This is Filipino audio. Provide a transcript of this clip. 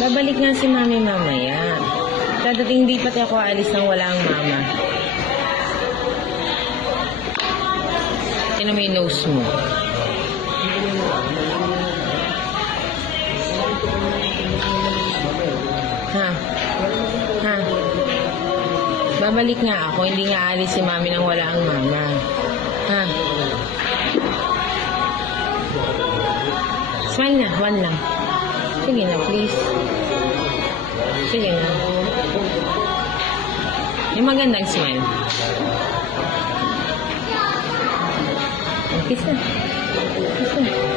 Babalik nga si mami mamaya. Dadating di pati ako aalis nang wala ang mama. Tignan mo yung nose mo. Ha? Ha? Babalik nga ako, hindi nga aalis si mami nang wala ang mama. Ha? Smile na, one lang. Sige na, please. Sige na. Yung magandang smile. Kiss na. Kiss na.